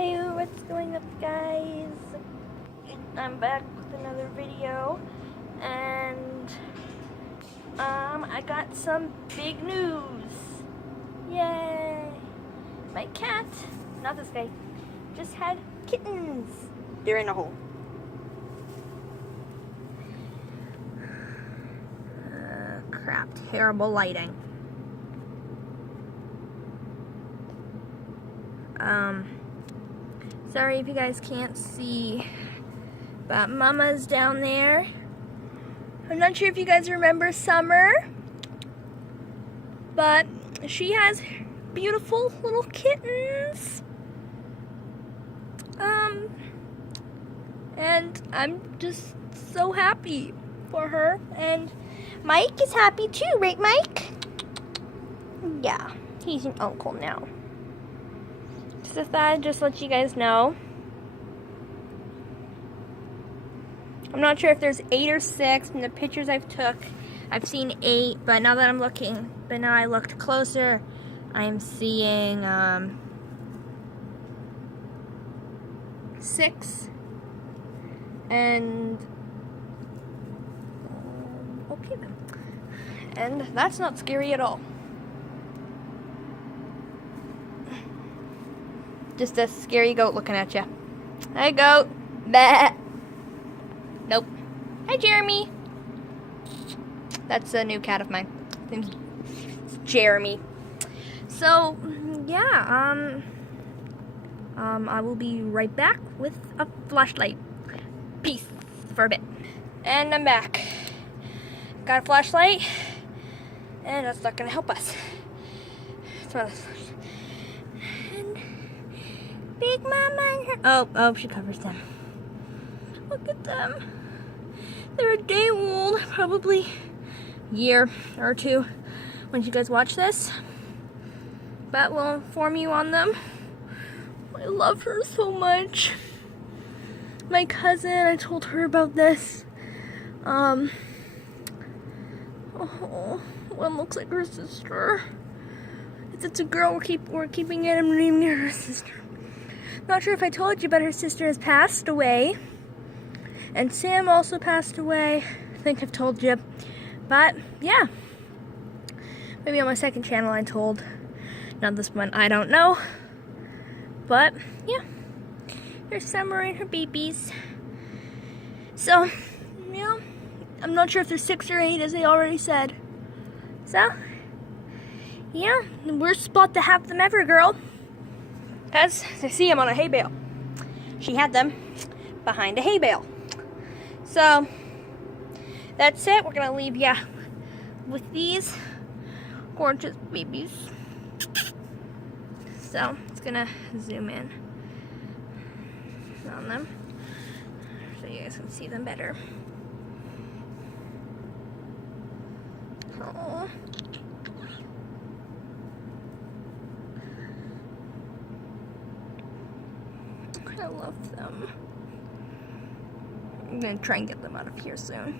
Hey, what's going up, guys? I'm back with another video, and I got some big news. Yay! My cat, not this guy, just had kittens. They're in a hole. Crap, terrible lighting. Sorry if you guys can't see, but Mama's down there. I'm not sure if you guys remember Summer, but she has beautiful little kittens. And I'm just so happy for her. And Mike is happy too, right, Mike? Yeah, he's an uncle now. So that just let you guys know. I'm not sure if there's 8 or 6 in the pictures I've took. I've seen 8, but now that I'm looking, but now I looked closer, I'm seeing 6. And okay then. And that's not scary at all. Just a scary goat looking at you. Hi, goat. Bah. Nope. Hi, Jeremy. That's a new cat of mine. His name's Jeremy. So, yeah. I will be right back with a flashlight. Peace for a bit. And I'm back. Got a flashlight, and that's not gonna help us. And Big Mama and her. Oh, she covers them. Look at them. They're a day old, probably a year or 2 when you guys watch this. But we'll inform you on them. I love her so much. My cousin, I told her about this. Oh, one looks like her sister. If it's a girl, we're keeping it. I'm naming her her sister. Not sure if I told you, but her sister has passed away. And Sam also passed away. I think I've told you. But, yeah. Maybe on my second channel I told. Not this one, I don't know. But, yeah. There's Summer and her babies. So, yeah. I'm not sure if there's 6 or 8, as they already said. So, yeah. The worst spot to have them ever, girl. Because I see them on a hay bale. She had them behind a hay bale. So, that's it. We're going to leave ya with these gorgeous babies. So, it's going to zoom in on them so you guys can see them better. Oh. I love them. I'm gonna try and get them out of here soon.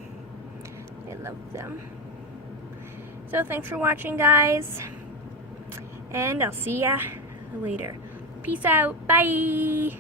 I love them. So thanks for watching, guys. And I'll see ya later. Peace out. Bye.